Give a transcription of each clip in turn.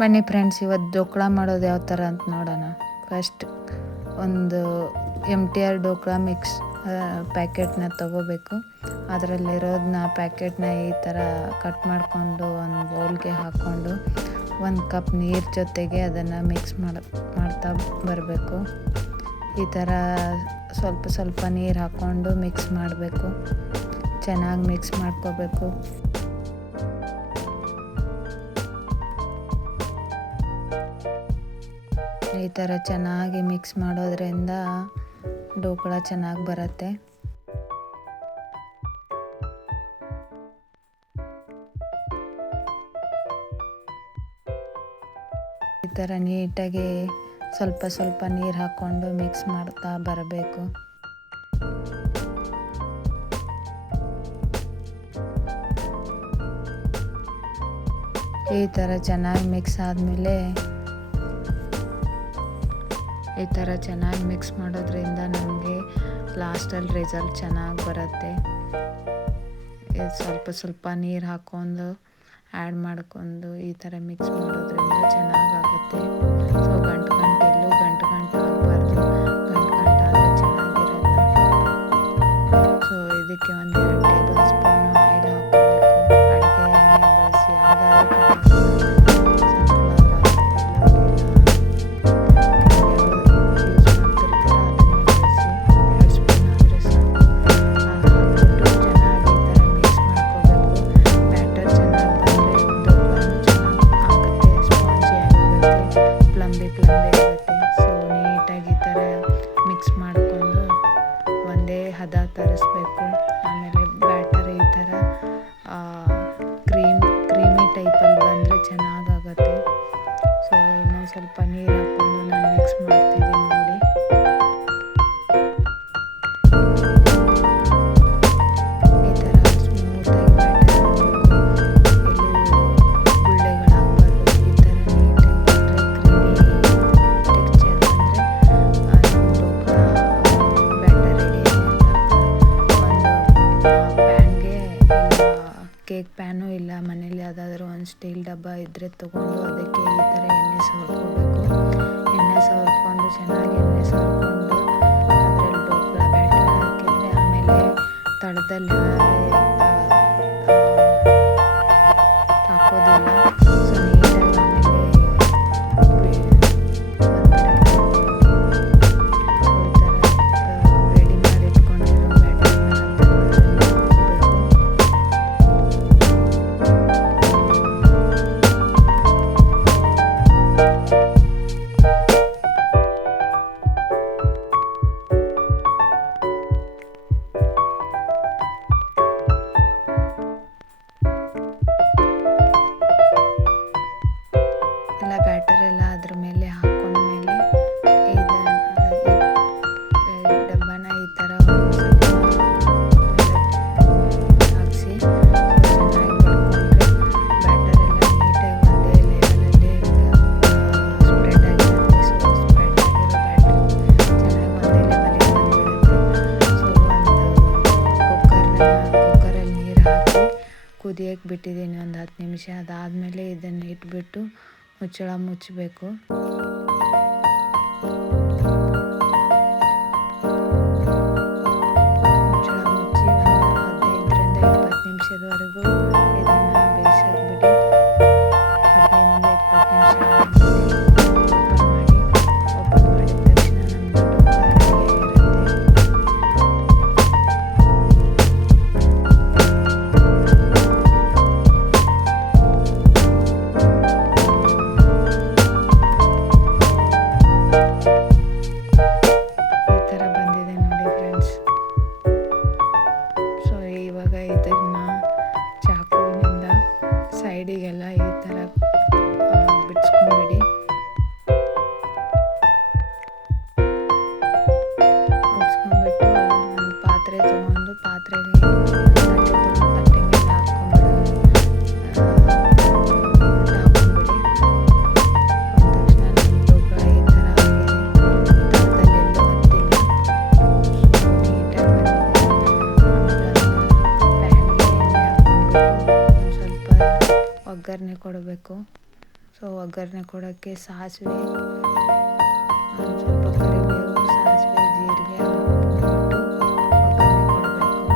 ಬನ್ನಿ ಫ್ರೆಂಡ್ಸ್, ಇವತ್ತು ಡೋಕ್ಳಾ ಮಾಡೋದು ಯಾವ ಥರ ಅಂತ ನೋಡೋಣ. ಫಸ್ಟ್ ಒಂದು MTR ಡೋಕ್ಳಾ ಮಿಕ್ಸ್ ಪ್ಯಾಕೆಟ್ನ ತೊಗೋಬೇಕು. ಅದರಲ್ಲಿರೋದನ್ನ ಪ್ಯಾಕೆಟ್ನ ಈ ಥರ ಕಟ್ ಮಾಡಿಕೊಂಡು ಒಂದು ಬೌಲ್ಗೆ ಹಾಕ್ಕೊಂಡು 1 ಕಪ್ ನೀರು ಜೊತೆಗೆ ಅದನ್ನು ಮಿಕ್ಸ್ ಮಾಡ್ತಾ ಬರಬೇಕು. ಈ ಥರ ಸ್ವಲ್ಪ ಸ್ವಲ್ಪ ನೀರು ಹಾಕ್ಕೊಂಡು ಮಿಕ್ಸ್ ಮಾಡಬೇಕು. ಚೆನ್ನಾಗಿ ಮಿಕ್ಸ್ ಮಾಡ್ಕೋಬೇಕು. ಈ ಥರ ಚೆನ್ನಾಗಿ ಮಿಕ್ಸ್ ಮಾಡೋದ್ರಿಂದ ಡೋಕ್ಳಾ ಚೆನ್ನಾಗಿ ಬರುತ್ತೆ. ಈ ಥರ ನೀಟಾಗಿ ಸ್ವಲ್ಪ ಸ್ವಲ್ಪ ನೀರು ಹಾಕ್ಕೊಂಡು ಮಿಕ್ಸ್ ಮಾಡ್ತಾ ಬರಬೇಕು. ಈ ಥರ ಚೆನ್ನಾಗಿ ಮಿಕ್ಸ್ ಆದಮೇಲೆ ಈ ಥರ ಚೆನ್ನಾಗಿ ಮಿಕ್ಸ್ ಮಾಡೋದ್ರಿಂದ ನಮಗೆ ಲಾಸ್ಟಲ್ಲಿ ರಿಸಲ್ಟ್ ಚೆನ್ನಾಗಿ ಬರುತ್ತೆ. ಸ್ವಲ್ಪ ಸ್ವಲ್ಪ ನೀರು ಹಾಕ್ಕೊಂಡು ಆ್ಯಡ್ ಮಾಡ್ಕೊಂಡು ಈ ಥರ ಮಿಕ್ಸ್ ಮಾಡೋದ್ರಿಂದ ಚೆನ್ನಾಗಾಗುತ್ತೆ. ಸೊ ಗಂಟು ಎಲ್ಲೂ ಗಂಟು ಆಗಬಾರ್ದು. ಗಂಟು ಆದರೆ ಚೆನ್ನಾಗಿರಲ್ಲ. ಸೊ ಇದಕ್ಕೆ 1-2 ಟೇಬಲ್ ಸ್ಪೂನು ಆಯಿಲ್ ಹಾಕ್ಕೋಬೇಕು. ಅಡುಗೆ ಎಣ್ಣೆ ಬಳಸಿ ಯಾವುದಾದ್ರೂ ತರಿಸ್ಬೇಕು. ಆಮೇಲೆ ಬ್ಯಾಟರ್ ಈ ಥರ ಕ್ರೀಮಿ ಟೈಪಲ್ಲಿ ಬಂದರೆ ಚೆನ್ನಾಗಾಗುತ್ತೆ. ಸೊ ಇನ್ನೊಂದು ಸ್ವಲ್ಪ ನೀರು ಹಾಕ್ಕೊಂಡು ನಾನು ಮಿಕ್ಸ್ ಮಾಡ್ತಿದ್ದೀನಿ ನೋಡಿ. ಈ ಥರ ಸ್ಮೂತಾಗಿ ಬ್ಯಾಟರ್ ಎಲ್ಲೂ ಗುಳ್ಳೆಗಳಾಗಬಾರ್ದು. ಈ ಥರ ನೀಟಾಗಿ ಬಂದರೆ ಕ್ರೀಮಿ ಟೆಕ್ಸ್ಚರ್ ಬಂದರೆ ಡೋಕ್ಳಾ ಬ್ಯಾಟರ್ ರೆಡಿ. ಪ್ಯಾನ್ಗೆ ಕೇಕ್ ಪ್ಯಾನು ಇಲ್ಲ ಮನೇಲಿ ಯಾವುದಾದ್ರೂ ಒಂದು ಸ್ಟೀಲ್ ಡಬ್ಬ ಇದ್ದರೆ ತೊಗೊಂಡು ಅದಕ್ಕೆ ಈ ಥರ ಎಣ್ಣೆ ಸವರ್ಕೋಬೇಕು. ಎಣ್ಣೆ ಸವರ್ಕೊಂಡು ಚೆನ್ನಾಗಿ ಎಣ್ಣೆ ಸವರ್ಕೊಂಡು ಅದರಲ್ಲಿ ಡೋಕ್ಳಾ ಬ್ಯಾಟರ್ ಹಾಕಿದರೆ ಆಮೇಲೆ ತಳದಲ್ಲಿ ಹಾಕೋದಿಲ್ಲ. ಸೊ ನೀಟಾಗಿ ಎಲ್ಲ ಬ್ಯಾಟರ್ ಎಲ್ಲ ಅದ್ರ ಮೇಲೆ ಹಾಕೊಂಡ್ಮೇಲೆ ಡಬ್ಬನ ಈ ಥರ ಹಾಕಿಸಿ ಚೆನ್ನಾಗಿ ಮಾಡ್ಕೊಂಡ್ರೆ ಬ್ಯಾಟರ್ ಎಲ್ಲ ನೀಟಾಗಿ ಒಂದೇ ಲೆವೆಲಲ್ಲಿ ಸ್ಪ್ರೆಡ್ ಆಗಿರುತ್ತೆ. ಸೊ ಸ್ಪ್ರೆಡ್ ಆಗಿರೋ ಬ್ಯಾಟರ್ ಚೆನ್ನಾಗಿ ಒಂದೇ ಲೆವೆಲಿಗೆ ಬಂದ್ಬಿಡುತ್ತೆ. ಸೊ ಒಂದು ಕುಕ್ಕರಲ್ಲಿ ನೀರು ಹಾಕಿ ಕುದಿಯೋಕ್ಕೆ ಬಿಟ್ಟಿದ್ದೀನಿ ಒಂದು 10 ನಿಮಿಷ. ಅದಾದಮೇಲೆ ಇದನ್ನು ಇಟ್ಬಿಟ್ಟು ಮುಚ್ಚಳ ಮುಚ್ಚಬೇಕು. ಮುಚ್ಚಳ ಮುಚ್ಚಿ ಒಂದು 15-20 ನಿಮಿಷದವರೆಗೂ ಇದನ್ನು ಬೇಯಿಸೋಕೆ ಬಿಡಿ. 15-20 ನಿಮಿಷ ಆದಮೇಲೆ ಓಪನ್ ಮಾಡಿದ ತಕ್ಷಣ ನಮ್ಮದು ಡೋಕ್ಳಾ ರೆಡಿಯಾಗಿರುತ್ತೆ. ಸೊ ಒಗ್ಗರಣೆ ಕೊಡೋಕ್ಕೆ ಸಾಸಿವೆ, ಒಂದು ಸ್ವಲ್ಪ ಕರಿಬೇವು, ಸಾಸಿವೆ, ಜೀರಿಗೆ ಹಾಕ್ಬಿಟ್ಟು ಒಗ್ಗರಣೆ ಕೊಡಬೇಕು.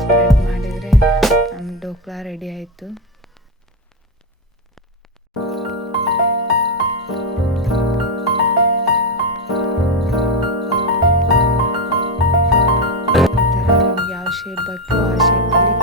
ಸ್ಪ್ರೆಡ್ ಮಾಡಿದರೆ ನಮ್ಮ ಢೋಕ್ಲಾ ರೆಡಿ ಆಯಿತು. ಈ ಥರ ನಿಮ್ಗೆ ಯಾವ ಶೇಪ್ ಬೇಕೋ ಆ ಶೇಪಲ್ಲಿ